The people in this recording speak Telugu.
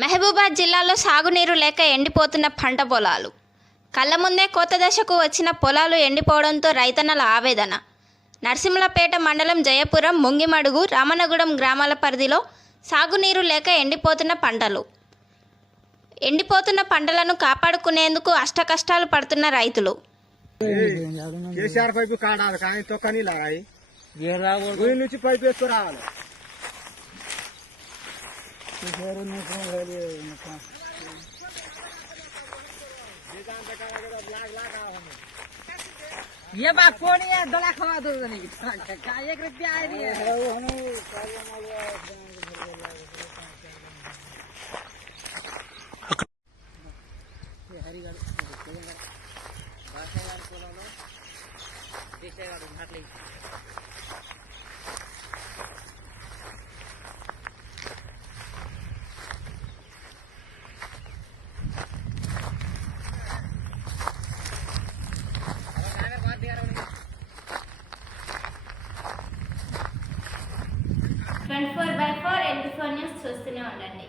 మహబూబాద్ జిల్లాలో సాగునీరు లేక ఎండిపోతున్న పంట పొలాలు. కళ్ళ ముందే కోత దశకు వచ్చిన పొలాలు ఎండిపోవడంతో రైతన్నల ఆవేదన. నర్సింహులపేట మండలం జయపురం, ముంగిమడుగు, రామనగూడెం గ్రామాల పరిధిలో సాగునీరు లేక ఎండిపోతున్న పంటలు. ఎండిపోతున్న పంటలను కాపాడుకునేందుకు అష్టకష్టాలు పడుతున్న రైతులు. కేసీఆర్ పైపు కాడాలి కానీ తొక్కని లాగాయి ఊరి నుంచి పైపు వేసుకు రావాలి. ये बात कौन है दला खवा दो नहीं का 1 रुपया आ रही है ये हरी गाड़ी बासेगार कोलोनो देशेगार घाटली Front 4x4 NT4 న్యూస్ చూస్తూనే ఉండండి.